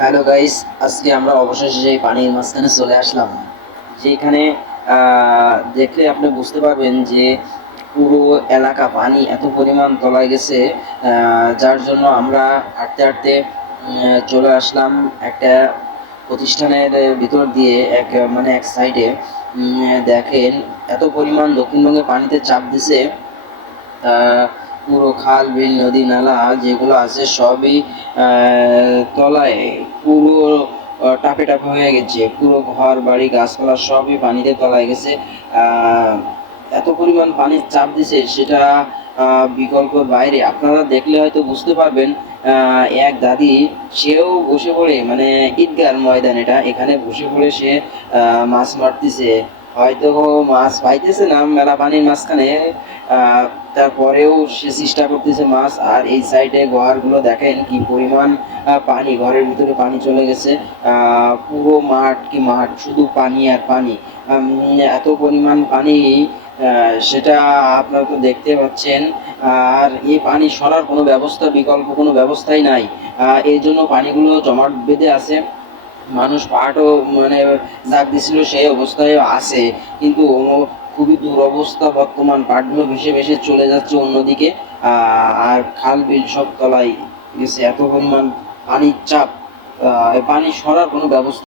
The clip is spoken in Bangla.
হ্যালো গাইস আজকে আমরা অবশেষে সেই পানির মাঝখানে চলে আসলাম, যেখানে দেখলে আপনি বুঝতে পারবেন যে পুরো এলাকা পানি এত পরিমাণ তলায় গেছে যার জন্য আমরা হাঁটতে হাঁটতে চলে আসলাম একটা প্রতিষ্ঠানের ভিতর দিয়ে, এক মানে এক সাইডে দেখেন, এত পরিমাণ দক্ষিণবঙ্গে পানিতে চাপ দিছে পুরো খাল, বিল, নদী, নালা যেগুলো আছে সবই তলায় পুরো টাপে টাপে হয়ে গেছে। পুরো ঘর, বাড়ি, গাছপালা সবই পানিতে তলায় গেছে। এত পরিমাণ পানির চাপ দিছে, সেটা বিকল্প বাইরে। আপনারা দেখলে হয়তো বুঝতে পারবেন এক দাদি, সেও বসে পড়ে মানে ঈদগার ময়দান এটা, এখানে বসে পড়ে সে মাছ মারতেছে। হয়তো মাছ পাইতেছে না, মেলা পানির মাঝখানে তারপরেও সে চেষ্টা করতেছে মাছ, আর এই সাইডে ঘরগুলো দেখেন কি পরিমাণ পানি, ঘরের ভিতরে পানি চলে গেছে। পুরো মাঠ কি মাঠ, শুধু পানি আর পানি। এত পরিমাণ পানি সেটা আপনারা তো দেখতে পাচ্ছেন। আর এই পানি সরার কোনো ব্যবস্থা, বিকল্প কোনো ব্যবস্থাই নাই। এই জন্য পানিগুলো জমাট বেঁধে আছে। মানুষ পাটও মানে জাগ দিছিল, সেই অবস্থায় আছে। কিন্তু খুবই দুরবস্থা বর্তমান পাটগুলো ভেসে ভেসে চলে যাচ্ছে অন্যদিকে। আর খাল, বিল সব তলায় গেছে। এত পরিমাণ পানির চাপ পানি সরার কোনো ব্যবস্থা